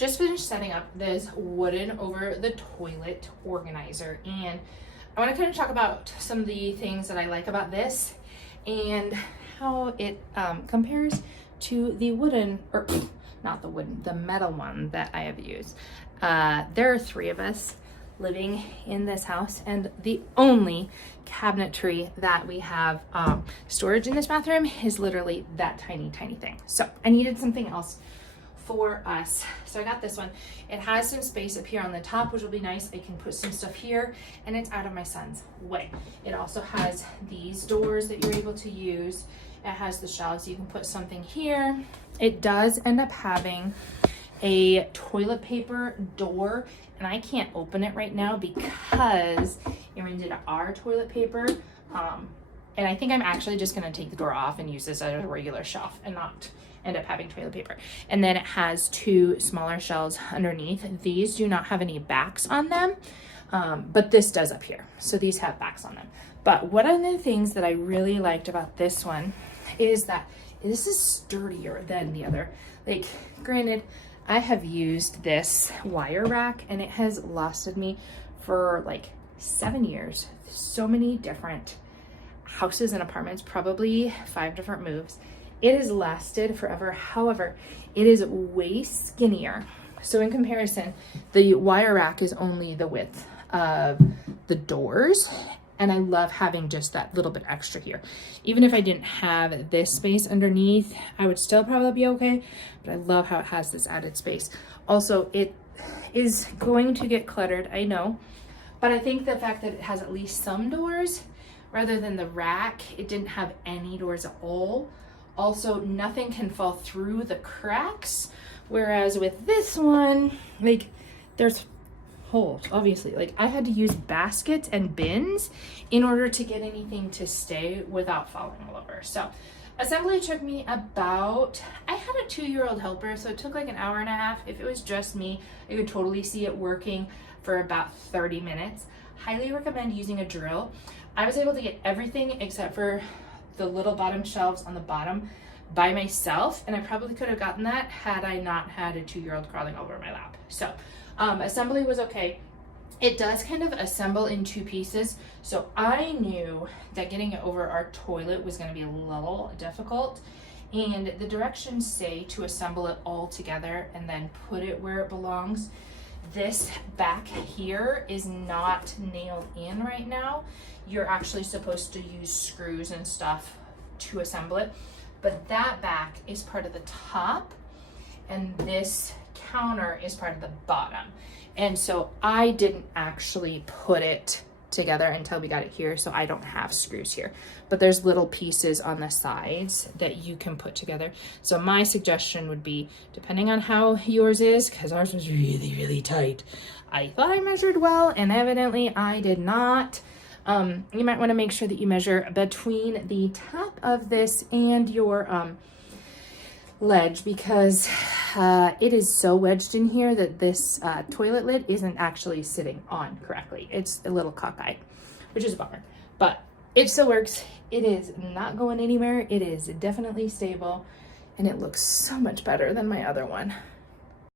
just finished setting up this wooden over the toilet organizer, and I want to kind of talk about some of the things that I like about this and how it compares to the wooden, or not the wooden, the metal one that I have used. There are 3 of us living in this house, and the only cabinetry that we have storage in this bathroom is literally that tiny thing. So I needed something else for us, so I got this one. It has some space up here on the top, which will be nice. I can put some stuff here, and it's out of my son's way. It also has these doors that you're able to use. It has the shelves, you can put something here. It does end up having a toilet paper door, and I can't open it right now because Erin did our toilet paper, and I think I'm actually just gonna take the door off and use this as a regular shelf and not end up having toilet paper. And then it has 2 smaller shelves underneath. These do not have any backs on them, but this does up here. So these have backs on them. But one of the things that I really liked about this one is that this is sturdier than the other. Like, granted, I have used this wire rack and it has lasted me for like 7 years. So many different houses and apartments, probably 5 different moves. It has lasted forever. However, it is way skinnier. So in comparison, the wire rack is only the width of the doors. And I love having just that little bit extra here. Even if I didn't have this space underneath, I would still probably be okay. But I love how it has this added space. Also, it is going to get cluttered, I know. But I think the fact that it has at least some doors, rather than the rack, it didn't have any doors at all. Also, nothing can fall through the cracks. Whereas with this one, like, there's holes, obviously. Like, I had to use baskets and bins in order to get anything to stay without falling all over. So assembly took me about, I had a 2-year-old helper, so it took like an hour and a half. If it was just me, I could totally see it working for about 30 minutes. Highly recommend using a drill. I was able to get everything except for the little bottom shelves on the bottom by myself, and I probably could have gotten that had I not had a 2-year-old crawling over my lap. So assembly was okay. It does kind of assemble in 2 pieces, so I knew that getting it over our toilet was going to be a little difficult, and the directions say to assemble it all together and then put it where it belongs. This back here is not nailed in right now. You're actually supposed to use screws and stuff to assemble it, but that back is part of the top and this counter is part of the bottom. And so I didn't actually put it together until we got it here, so I don't have screws here, but there's little pieces on the sides that you can put together. So my suggestion would be, depending on how yours is, because ours was really tight, I thought I measured well and evidently I did not. You might want to make sure that you measure between the top of this and your ledge, because it is so wedged in here that this toilet lid isn't actually sitting on correctly. It's a little cockeyed, which is a bummer, but it still works. It is not going anywhere. It is definitely stable, and it looks so much better than my other one.